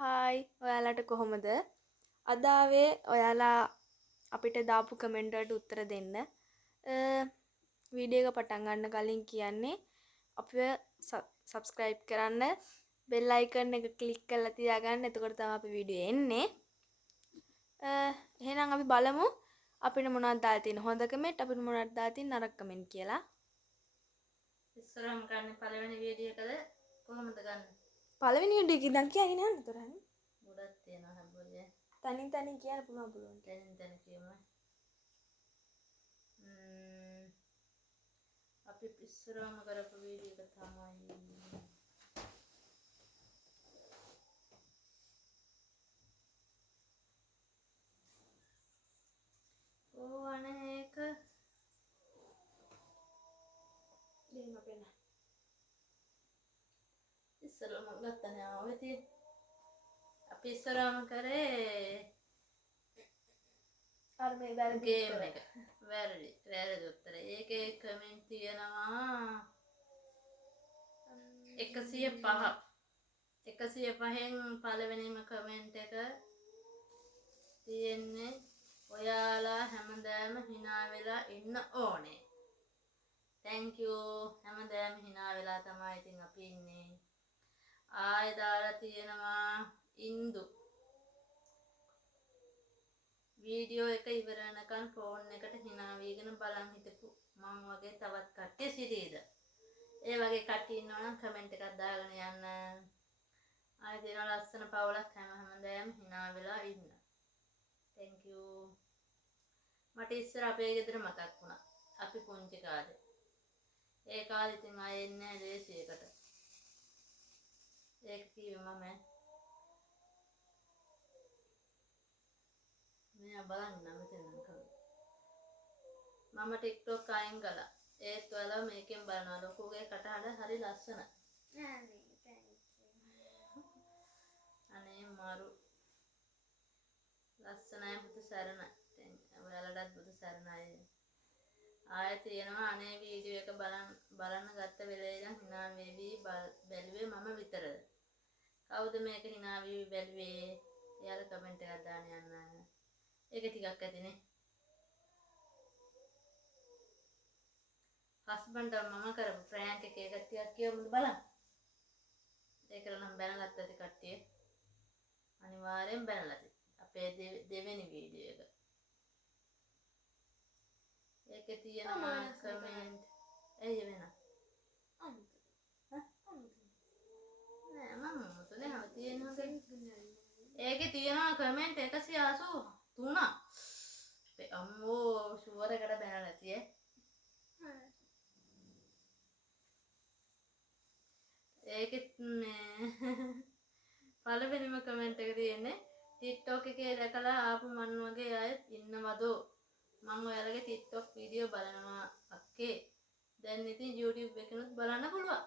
Hi ඔයාලට කොහොමද? අද ආවේ ඔයාලා අපිට දාපු කමෙන්ට් වලට උත්තර දෙන්න. වීඩියෝ එක පටන් ගන්න කලින් කියන්නේ අපිව සබ්ස්ක්‍රයිබ් කරන්න, බෙල් අයිකන් එක ක්ලික් කරලා තියාගන්න. එතකොට තමයි අපි වීඩියෝ එන්නේ. එහෙනම් අපි බලමු අපිට මොනවද දාලා තියෙන්නේ. හොඳ කමෙන්ට් අපිට මොනවද දාලා තියෙන්නේ නරක කමෙන්ට් කියලා. ඉස්සරහම ගන්න පළවෙනි වීඩියෝ එකද කොහොමද ගන්න? පළවෙනි වීඩියෝ එක ඉඳන් කියගෙන යන්න උතරන්නේ. ගොඩක් තියෙනවා හැබැයි. තනින් කියන්න පුළුවන්. තැනින් කියමු. අපි ඉස්සරහම කරපු වීඩියෝ එක තමයි අනේක දෙන්න අපේන. ඉස්සරහම ගත්තනේ ආවෙති. අපි ඉස්සරහම කරේ අර මේ වැරදි ගේම් එක. වැරදි උත්තර. ඒකේ කමෙන්ට් තියෙනවා 105ක්. 105න් පළවෙනිම කමෙන්ට් එක තියෙන්නේ ඔයාලා හැමදාම hina වෙලා ඉන්න ඕනේ. thank you. හැමදාම hina වෙලා තමයි ඉතින් අපි ඉන්නේ. ආයෙ දාලා තියෙනවා ඉන්දු. වීඩියෝ එක ඉවර වෙනකන් ෆෝන් එකට hina වීගෙන බලන් හිටපු මම වගේ තවත් කට්ටිය සිටීද? ඒ වගේ කට්ටිය ඉන්නවා නම් කමෙන්ට් එකක් දාගෙන යන්න. ආයෙ දෙනවා ලස්සන පවුලක් හැමදාම hina වෙලා ඉන්න. thank you. මට ඉස්සර අපේ ගෙදර මතක් වුණා. අපි පුංචි කාලේ. ඒ කාලේ ඉතින් ආයෙ එන්නේ නැහැ දේශයකට. ඒක කිව්වේ මම. මෙයා බලන්න මෙතන කව. මම TikTok අයින් කළා. ඒත් ඔයාලා මේකෙන් බලනවා. ලොකුගේ කටහඬ හරි ලස්සනයි. අනේ මාරු ලස්සනයි බුදු සරණයි. ඔයාලටත් බුදු සරණයි. ආයෙ තියෙනවා අනේ වීඩියෝ එක බලන්න ගත්ත වෙලේ ඉඳන් hina වෙවි බැලුවේ මම විතරද? කවුද මේක hina වෙවි බැලුවේ? එයාලා කමෙන්ට් එකක් දාන්න යන්න. ඒක ටිකක් ඇතිනේ. හස්බන්ඩ් මම කරපු ප්‍රෑන්ක් එක ඒක ටිකක් කියමුද බලන්න. ඒකට නම් බැනලත් ඇති කට්ටිය. අනිවාර්යෙන් බැනලා ඇති. අපේ දෙවෙනි වීඩියෝ එක. ඒකේ තියෙනවා කමෙන්ට් එයි වෙන. නෑ මම මුතුනේ හව තියෙනවා. ඒකේ තියෙනවා කමෙන්ට් 183. අම්මෝ ෂුවර් එකට බැනලා නැති ඈ. ඒකෙත් පළවෙනිම කමෙන්ට් එක තියෙන්නේ TikTok එකේ දැකලා ආපු මන් වගේ අය ඉන්නවද? මම ඔයාලගේ TikTok වීඩියෝ බලනවා අක්කේ. දැන් ඉතින් YouTube එකනොත් බලන්න පුළුවන්.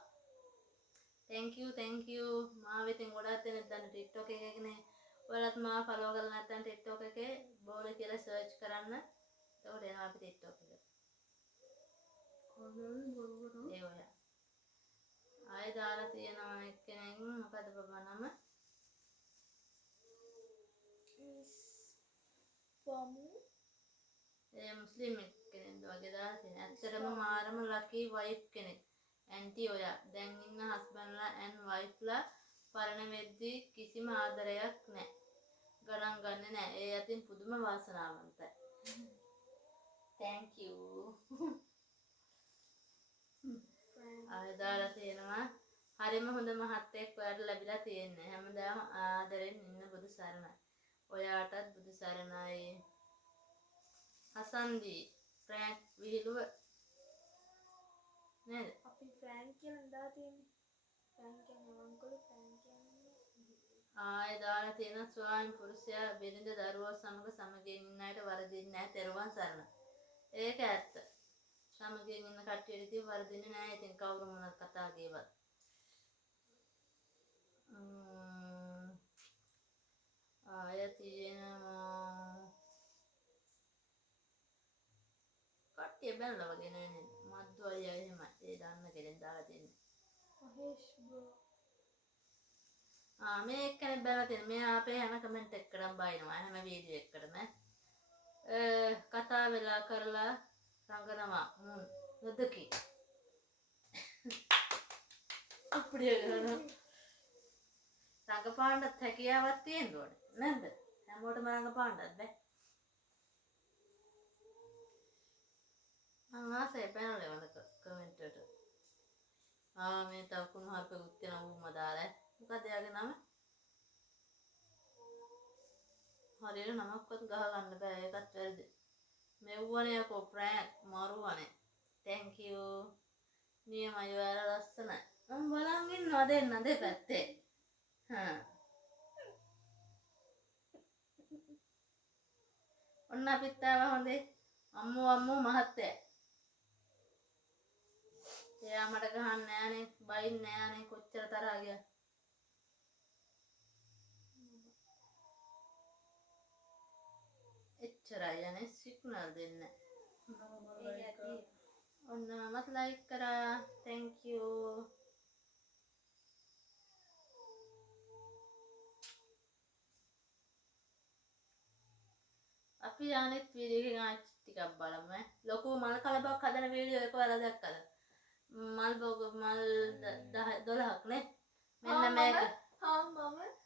thank you. මාව ඉතින් ගොඩක් දෙනෙක් දන්න TikTok එකේනේ. ඔයාලත් මාව follow කරලා නැත්නම් TikTok එකේ බෝල කියලා search කරන්න. එතකොට එනවා අපි TikTok එක. ඒ ඔයා. ආයෙ දාලා තියෙනවා එක්කෙනෙක් මොකද බබා නම? ඒ මුස්ලිම් එක්කෙනෙක් වගේ දාලා තියෙන. ඇත්තටම මාරම ලකි වයිෆ් කෙනෙක්. ඇන්ටි ඔයා. දැන් ඉන්න හස්බන්ඩ්ලා ඇන් වයිෆ්ලා පරණ වෙද්දී කිසිම ආදරයක් නැහැ. ගණන් ගන්නෙ නැහැ. ඒ අතින් පුදුම වාසනාවන්තයි. thank you. ආයෙ දාලා තියෙනවා හරිම හොඳ මහත්තයෙක් ඔයාලට ලැබිලා තියෙන්නේ. හැමදාම ආදරෙන් ඉන්න බුදු සරණයි. ඔයාටත් බුදු සරණයි. හසන්දි ප්‍රෑන්ක් විහිළුව නේද? අපි ෆ්‍රෑන්ක් කියලා දාලා තියෙන්නේ. ෆ්‍රෑන්ක් කියන්නේ අංකල් ෆ්‍රෑන්ක් කියන්නේ. ආයෙ දාලා තියෙන ස්වාමි පුරුෂයා බිරිඳ දරුවෝ සමග සමගින් ඉන්න අයට වරදින්නේ නැහැ. තෙරුවන් සරණයි. ඒක ඇත්ත. සමගින් ඉන්න කට්ටියට ඉතින් වරදින්නේ නැහැ. ඉතින් කවුරු මොනවද කතා කියවත්. ආයෙ තියෙනවා කට්ටිය බැලලා වගේ නෑනේ. මද්දු අයියා එහෙමයි. ඒ දන්න කෙනෙක් දාලා තියෙන්නේ. මහේෂ් බ්‍රෝ. මේ එක්කෙනෙක් බැලලා තියෙන වෙලා කරලා රඟනවා මුන් නොදකි. අප්පුඩිය කරනවා. රඟපාන්නත් හැකියාවක් තියෙන්න ඕනේ නැද්ද? හැමෝටම රඟපාන්නත් බෑ. මම ආසයි පැනලා වල කමෙන්ට් වලට. මේ තව කුණු හarpෙකුත් තියෙනවා ඌම දාලා. මොකද එයාගේ නම? හරියට නමක්වත් ගහ ගන්න බෑ ඒකත් වැරදි. මෙව්වනේ යකෝ ප්‍රෑන්ක් මරුවනේ. thank you. නියමයි ඔයාලා ලස්සනයි. මම බලන් ඉන්නවා දෙන්න දෙපැත්තේ. ඔන්න අපිත් ආවා හොඳේ. අම්මෝ මහත්තයා. එයා මට ගහන්නේ නෑනේ, බයින්නේ නෑනේ කොච්චර තරහා ගියා. එච්චරයි යන්නේ සිග්නල් දෙන්න. ඔන්න මමත් ලයික් කරා. thank you. අපි අනිත් වීඩියෝ එකෙන් ආච්චි ටිකක් බලමු. ලොකු මල් කලබක් හදන වීඩියෝ එක ඔයාලා දැක්කද? මල් 12ක් නේ.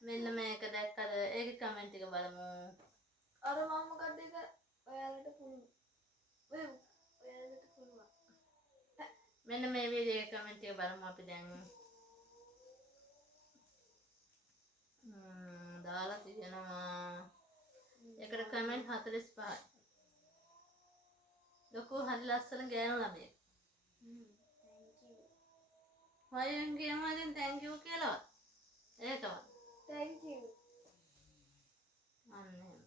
මෙන්න මේක දැක්කද? ඒකේ කමෙන්ට් එක බලමු. අර මම මොකක්ද ඒක ඔයාලට පුළුවන්. ඔයාලට පුළුවන්. මෙන්න මේ වීඩියෝ එකේ කමෙන්ට් එක බලමු අපි දැන්. දාලා තියෙනවා. ඒකට කමෙන්ට් 45යි. ලොකු හරි ලස්සන ගෑනු ළමයෙක්. හොයන් කියනවා thank you කියලා. ඒකවත්. thank you. අනේ.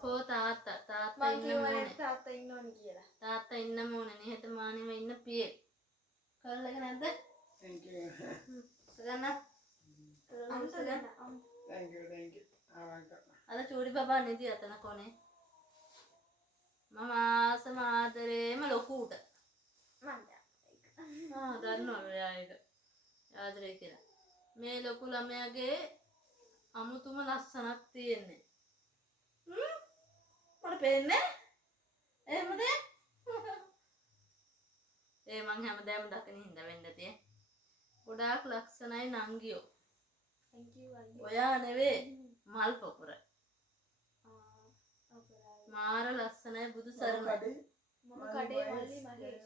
කෝ තාත්තා මං කියවනේ තාත්තා ඉන්නෝනේ කියලා. තාත්තා ඉන්නම ඕනේ නිහතමානීව ඉන්න පියේ. කරලා එක නැද්ද? thank you. සගන්න. thank you. අද චූඩි බබා නිදි අතන කොනේ. මම ආසම ආදරේම ලොකුට. දන්නවා මෙයා ඒක. ආදරේ කියලා. මේ ලොකු ළමයාගේ අමුතුම ලස්සනක් තියෙන්නේ. මට පේන්නේ? එහෙමද? ඒ මං හැමදාම දකින හින්දා වෙන්න තියේ. ගොඩාක් ලස්සනයි නංගියෝ. thank you අයියෝ. ඔයා නෙවේ මල් පොකුර. මාර ලස්සනයි බුදු සරණයි. මම කඩේ මල්ලි මහේෂ්.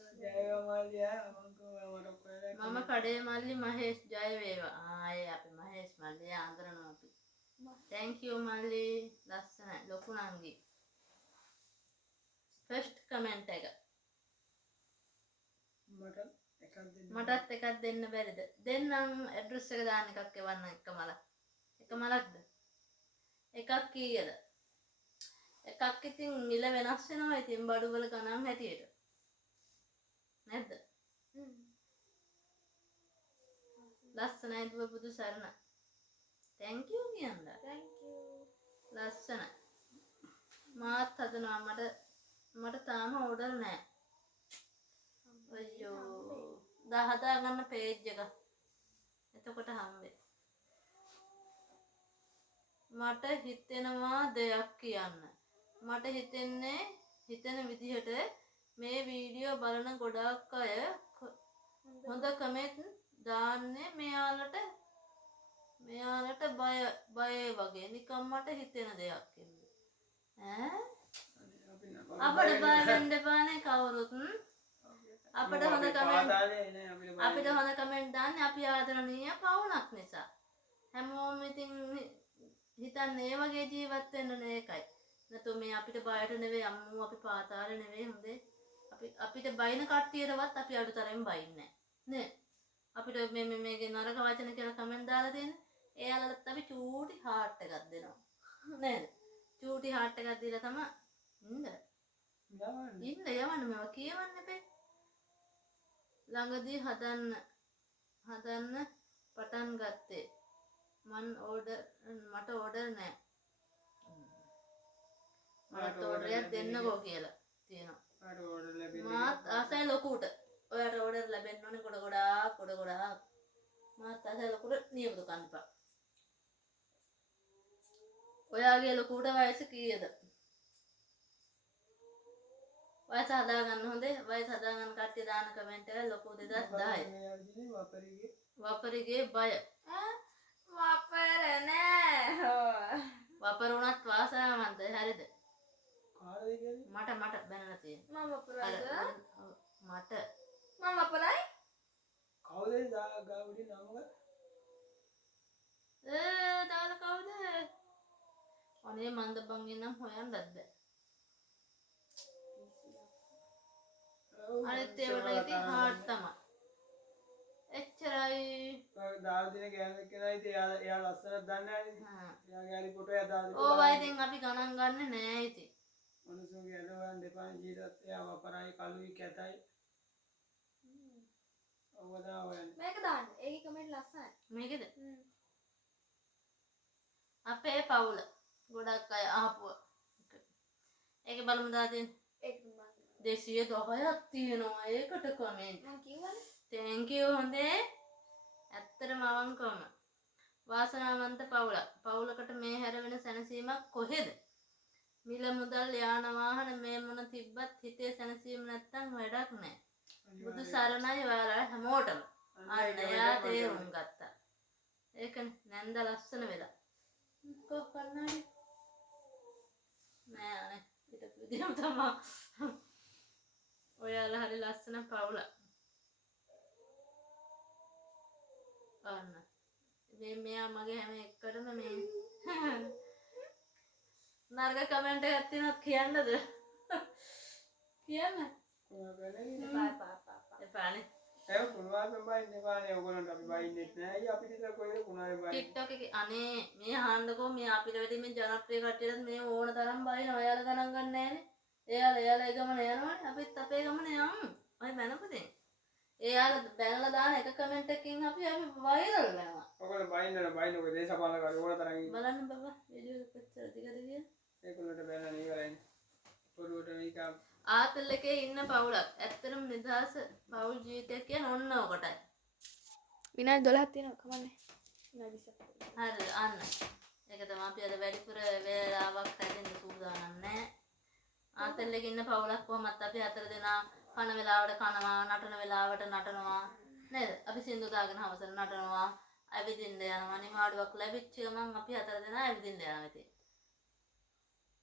මම කඩේ මල්ලි මහේෂ් ජය වේවා. ආයේ අපි මහේෂ් මල්ලි ආන්දරනවා අපි. thank you මල්ලි ලස්සනයි ලොකු නංගි. ෆස්ට් කමෙන්ට් එක. මටත් එකක් දෙන්න බැරිද? දෙන්නම් ඇඩ්‍රස් එක දාන්න එකක් එවන්න එක මලක්. එක මලක්ද? එකක් කීයද? එකක් ඉතින් මිල වෙනස් වෙනවා ඉතින් බඩු වල ගණන් හැටියට. නැද්ද? ලස්සනයි දුව බුදු සරණ. thank you කියන්න. thank you. ලස්සනයි. මාත් හදනවා මට තාම ඕඩර් නෑ. අයියෝ. හදා ගන්න පේජ් එක. එතකොට හම්බෙයි. මට හිතෙනවා දෙයක් කියන්න. මට හිතෙන විදිහට මේ වීඩියෝ බලන ගොඩාක් අය හොඳ කමෙන්ට් දාන්නේ මෙයාලට බය වගේ නිකන් මට හිතෙන දෙයක් කියන්නේ. අපිට බය වෙන්න එපානේ කවුරුත්. අපිට හොඳ කමෙන්ට් දාන්නේ අපි ආදරණීය පවුලක් නිසා. හැමෝම ඉතින් හිතන්නේ ඒ වගේ ජීවත් වෙන්න නේකයි. නැතු මේ අපිට බයට නෙවෙයි අම්මෝ අපි පාතාලේ නෙවෙයි හොඳේ. අපිට බයින කට්ටියටවත් අපි අඩුතරෙන් බයින්නේ නේ. අපිට මේගේ නරක වචන කියලා කමෙන්ට් දාලා තියෙන. එයාලට අපි චූටි හાર્ට් එකක් දෙනවා. නේද? චූටි හાર્ට් එකක් දීලා තමයි ඉන්න යවන්න මේවා කියවන්න එපේ. ළඟදී හදන්න පටන් ගත්තේ. මට ඕඩර් නෑ. මට ඕඩරයක් දෙන්නකෝ කියලා තියෙනවා. මාත් ආසයි ලොකුට. ඔයාට ඕඩර් ලැබෙන්න ඕනේ ගොඩ ගොඩාක්. මාත් ආසයි ලොකුට නියම දුකන් එපා. ඔයාගේ ලොකුට වයස කීයද? වයස හදාගන්න හොඳේ. වයස හදාගන්න කට්ටිය දාන කමෙන්ට් එක ලොකු 2010. මේ අදිනේ වපරිගේ වපරිගේ බය. වපර නෑ. වපර උනත් වාසනාවන්ත හරිද? කාටද කියන්නේ? මට බැනලා තියෙන්නේ. මම වපරද? මට මම වපරයි? කවුද ගාවුඩි නමක? දාලා කවුද? අනේ මන්ද බං එනම් හොයන්නත් බෑ. අනිත් ඒවට ඉතින් හාඩ් තමයි. එච්චරයි. දාලා දින ගෑනක් කෙනා ඉතින් එයා ලස්සනක් දන්නේ නැහැ නේද? එයාගේ හරි ෆොටෝ එයා දාලා ඕ වයි ඉතින් අපි ගණන් ගන්න නෑ ඉතින්. මනුස්සෝගේ ඇද හොයන් දෙපා ජීවිතත් එයා වපරයි කළුයි කැතයි. අවදා හොයන්නේ. මේක දාන්න. ඒකේ කමෙන්ට් ලස්සනයි. මේකද? අපේ පවුල ගොඩක් අය අහපුවා. ඒක බලමු දාතින්. ඒක මම 210ක් තියෙනවා ඒකට කමෙන්ට්. මම කිව්වනේ. thank you හොඳේ. ඇත්තටම අවංකවම වාසනාවන්ත පවුලක්. පවුලකට මේ හැර වෙන සැනසීමක් කොහෙද? මිල මුදල් යාන වාහන මේ මොන තිබ්බත් හිතේ සැනසීම නැත්තම් වැඩක් නැහැ. බුදු සරණයි ඔයාලා හැමෝටම. අන්න එයා තේරුම් ගත්තා. ඒක නැන්ද ලස්සන වෙලා. කො කන්නයි. නෑ අනේ පිට විදියම තමයි. ඔයාලා හරි ලස්සන පවුලක්. අන්න මෙයා මගේ හැම එකටම මේ නර්ග කමෙන්ට් එකක් තියෙනවද කියන්නද? කියන්න. එපානේ. ඒක කුණාවෙන් බයින්නේ පානේ ඔයගොල්ලන්ට අපි බයින්නෙත් නෑ. අයිය අපිට ඉතින් කොහෙද කුණාවෙන් බයින්නේ? TikTok එකේ අනේ මේ අහන්නකෝ මේ අපිට වැඩි මේ ජනප්‍රිය කට්ටියටත් මේ ඕන තරම් බයින ඔයාලා ගණන් ගන්න නෑනේ. එයාලා ඒ ගමන යනවනේ අපිත් අපේ ගමන යමු. ඔය මනපතේ. එයාලා බැලලා දාන එක කමෙන්ට් එකකින් අපි වයිරල් වෙනවා. ඔයගොල්ලෝ බයින්න ඔය දේශපාලන ඕන තරම් ඉන්න. බලන්න බබා වීඩියෝ එක කොච්චර දිගද කියලා. ඒගොල්ලන්ට බැලලා ඉවරයි. පොරුවට මේක ආතල් එකේ ඉන්න පවුලක්. ඇත්තටම නිදහස පවුල් ජීවිතයක් කියන්නේ ඔන්න ඔකටයි. විනාඩි 12ක් තියෙනවා කමන්නේ. විනාඩි 20ක්. හරි අන්න. ඒක තමයි අපි අද වැඩිපුර වේලාවක් හැදෙන්න සූදානම් නැහැ. ආතල් එකේ ඉන්න පවුලක් කොහොමත් අපි හතර දෙනා කන වෙලාවට කනවා, නටන වෙලාවට නටනවා. නේද? අපි සින්දු දාගෙන හවසට නටනවා. ඇවිදින්න යනවා. නිවාඩුවක් ලැබිච්ච ගමන් අපි හතර දෙනා ඇවිදින්න යනවා ඉතින්.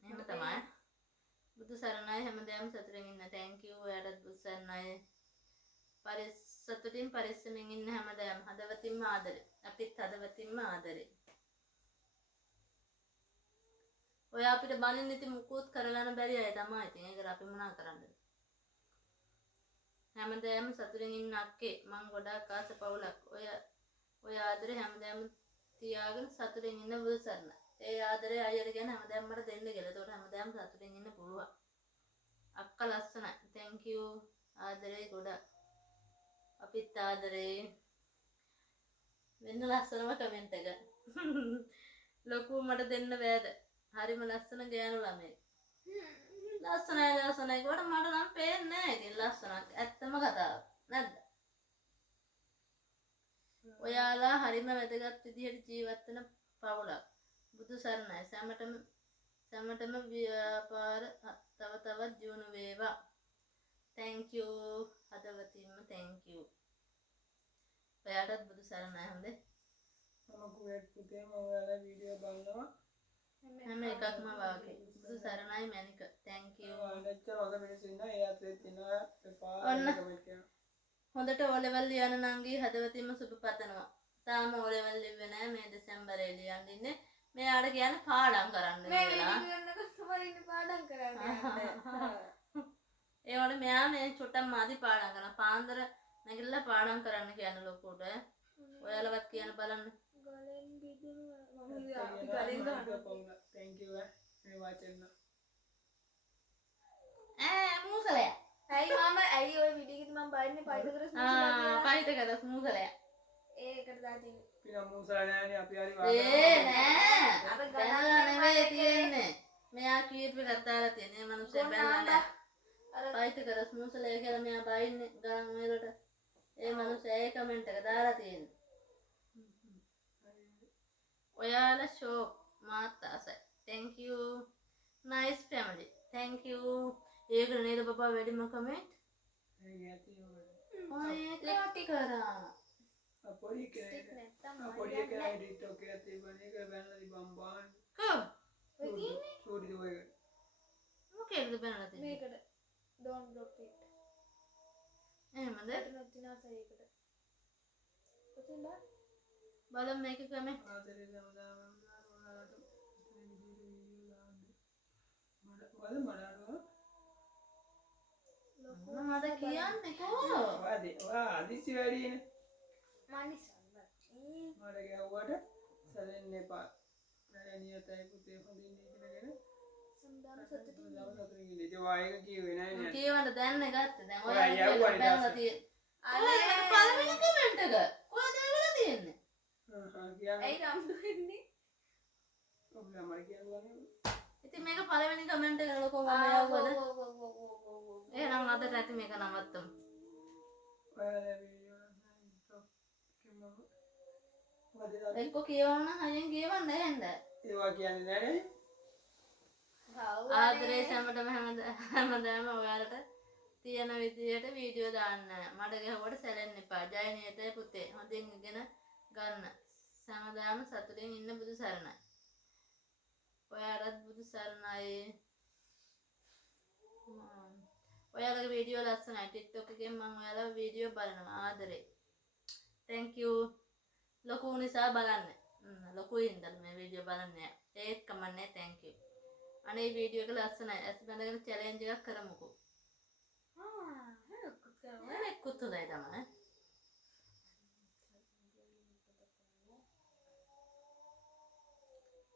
එහෙම තමයි. බුදු සරණයි හැමදේම සතුටින් ඉන්න. thank you ඔයාලට බුදු සරණයි. සතුටින් පරිස්සමින් ඉන්න හැමදේම හදවතින්ම ආදරේ. අපිත් හදවතින්ම ආදරේ. ඔය අපිට බනින්න ඉතින් මුකුත් කරගන්න බැරි අය තමයි. ඉතින් ඒකට අපි මොනා කරන්නද? හැමදේම සතුටින් ඉන්න අක්කේ මං ගොඩාක් ආස පවුලක්. ඔය ආදරේ හැමදේම තියාගෙන සතුටින් ඉන්න බුදු සරණයි. ඒ ආදරේ අයියට කියන හැමදේම මට දෙන්න කියලා. ඒකට හැමදේම සතුටින් ඉන්න පුළුවන්. අක්කා ලස්සනයි. thank you ආදරේ ගොඩක්. අපිත් ආදරේ. වෙන ලස්සනම කමෙන්ට් එක. ලොකු මට දෙන්න බෑද? හරිම ලස්සන ගෑනු ළමයි. ලස්සනයි කොට මට නම් පේන්නේ නැහැ. ඉතින් ලස්සනක් ඇත්තම කතාව. නැද්ද? ඔයාලා හරිම වැදගත් විදිහට ජීවත් වෙන පවුලක්. බුදු සරණයි. සැමටම ව්‍යාපාර තව තවත් දියුණු වේවා. thank you හදවතින්ම thank you. ඔයාලටත් බුදු සරණයි හොඳේ. මම කුවේට් පුතේම ඔයාලා වීඩියෝ බලනවා. හැම එකක්ම වාගේ. බුදු සරණයි මැනික. thank you. නැච්චර හොඳ මිනිස්සු ඉන්නවා. ඒ අතරේ තිනවා එපා ඔන්න. කමෙන්ට් කරනවා. හොඳට ඕලෙවල් ලියන නංගී හදවතින්ම සුබ පතනවා. තාම ඕලෙවල් ලිව්වේ නැහැ. මේ දෙසැම්බරේ ලියන්න ඉන්නේ. මෙයාට කියන්නේ පාඩම් කරන්න මේ කියලා. වීඩියෝ එකක් තමයි ඉන්නේ පාඩම් කරන්න. ඒ වල මෙයා මේ චුට්ටක් මාදි පාඩම් කරනවා. පාන්දර නැගිටලා පාඩම් කරන්න කියන ලොකුට. ඔයාලවත් කියන බලන්න. ගලෙන් බිදුන මම අපි ගලෙන් ගන්නවා. thank you මේ වාචෙන්න. මූසලයා. ඇයි ඔය වීඩියෝ එකේ මම බලන්නේ පයිතගොරස් මුසලා පයිතගොරස් මූසලයා. ඒකට දාතින් පින මූසලා නෑනේ අපි හරි නෑ. අපි බැලලා නෙවෙයි තියෙන්නේ. මෙයා කීප එකක් දාලා තියෙන්නේ. මේ මිනිස්සු බැලලා නෑ. අර පයිතගොරස් මූසලයා කියලා මෙයා බයින්නේ ගණන් වලට. ඒ මිනිස්සු ඒ කමෙන්ට් එක දාලා තියෙන්නේ. ඔයාලා ෂෝ මාත් ආසයි. thank you nice family. thank you ඒක නේද බබා වැඩිම කමෙන්ට් ඒක ඇති ඔකට. ඒක කරා පොඩි කෙනෙක් පොඩි කෙනෙක් ටික්ටොක් එකේ තිබුණේ ඒක බැලලා තිබම් බාන්න. කෝ ඔය තියෙන්නේ චූටි දුවේක. මොකේද බැලලා තියෙන්නේ මේකට don't block it. එහෙමද නැත්නම් තිනාසයි ඒකට. ඔතන බලමු මේක කමෙන්ට් ආදරේ සමදාම ඔයාලට ඉතින් වීඩියෝ දාන්න. මඩ මඩ මට කියන්නේ කෝ ඔයා අදිසි වැඩිනේ. මනිසන්න. මට ගැහුවට සැලෙන්න එපා. මම නියතයි පුතේ හොඳින් ඉගෙනගෙන සම්දාන සතුටින් දවස් 4 ඉන්නේ. ඒක වායක කිව්වේ නෑ නේ. කියවන්න දැන්න ගත්ත දැන් ඔයා යවුවා ඊට බැලලා තියෙන්නේ අනේ පළවෙනි කමෙන්ට් එක කොහෙද ඇවිල්ලා තියෙන්නේ කියන්නේ ඇයි රම්ඩු වෙන්නේ? ඔබලා මම කියන්නේ ඉතින් මේක පළවෙනි කමෙන්ට් එක ලොකෝ මම යවුවද එහෙනම් අදට ඇති මේක නවත්තමු ඔයාලා වීඩියෝ ටික්ටොක් කිව්වම එක්ක කියවන්න හයෙන් කියවන්න එහෙන්ද ඒවා කියන්නේ නෑනේ. ආදරේ සැමටම හැමදාම ඔයාලට තියෙන විදියට වීඩියෝ දාන්න මඩ ගැහුවට සැලෙන්න එපා ජය නියතයි පුතේ හොඳින් ඉගෙන ගන්න සෑමදාම සතුටින් ඉන්න බුදු සරණයි ඔයාලත් බුදු සරණයි ඔයාලගේ වීඩියෝ ලස්සනයි TikTok එකෙන් මම ඔයාලගේ වීඩියෝ බලනවා ආදරේ thank you ලොකු නිසා බලන්න ලොකුයි ඉඳන් මේ වීඩියෝ බලන්නේ ඒත් කමන්නේ thank you අනේ වීඩියෝ එක ලස්සනයි ඇස් බඳගෙන චැලෙන්ජ් එකක් කරමුකෝ එක්කුත් හොඳයි තමයි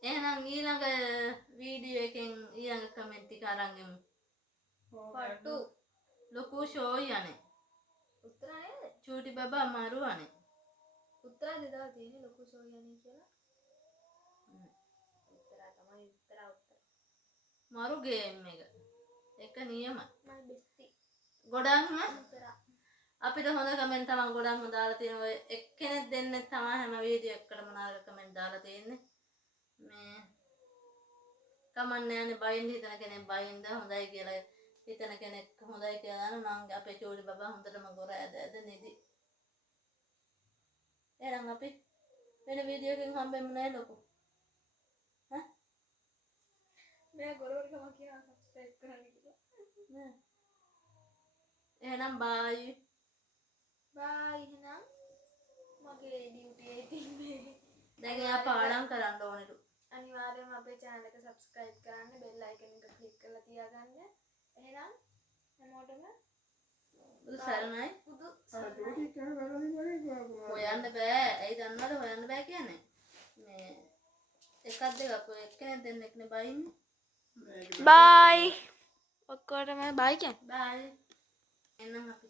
එහෙනම් ඊළඟ වීඩියෝ එකෙන් ඊළඟ කමෙන්ට් එක අරන් එමු පට්ටු ලොකු ෂෝයි යන්නේ උත්තර නේද? චූටි බබා අමාරු අනේ උත්තර දෙදා තියෙන්නේ ලොකු සෝයනේ කියලා. උත්තර තමයි උත්තර. මරු ගේම් එක නියමයි මයි බෙස්ටි. ගොඩක්ම උත්තර. අපිට හොඳ කමෙන්ට් තමයි ගොඩක්ම දාලා තියෙන ඔය එක්කෙනෙක් දෙන්නෙක් තමයි හැම වීඩියෝ එකකටම නාරක කමෙන්ට් දාලා තියෙන්නේ මේ කමන්නේ යන්නේ බයින්ද හිතන කෙනෙක් බයින්ද හොඳයි කියලා හිතන කෙනෙක් හොඳයි කියලා නම් අපේ චූටි බබා හොඳටම ගොර ඇද නිදි එහෙනම් අපි වෙන වීඩියෝ එකකින් හම්බෙමු නේ ලොකු මේ ගොරවලකම කියන සබ්ස්ක්‍රයිබ් කරන්න කියලා. එහෙනම් බයි බයි එහෙනම් මගේ ඩියුටි එකේ තින්නේ. දැන් එයා පාඩම් කරන්න ඕනෙලු අනිවාර්යයෙන්ම අපේ channel එක subscribe කරන්න bell icon එක click කරලා තියාගන්න. එහෙනම් හැමෝටම බුදු සරණයි බුදු චූටි කෙනෙක් බලලා ඉන්නේ. හොයන්න බෑ ඇයි දන්නවද හොයන්න බෑ කියන්නේ මේ එකක් දෙකක් ඔය එක්කෙනෙක් දෙන්නෙක් නේ බයින්නේ බයි ඔක්කොටම බයි කියන්නේ. බයි එන්නම් අපි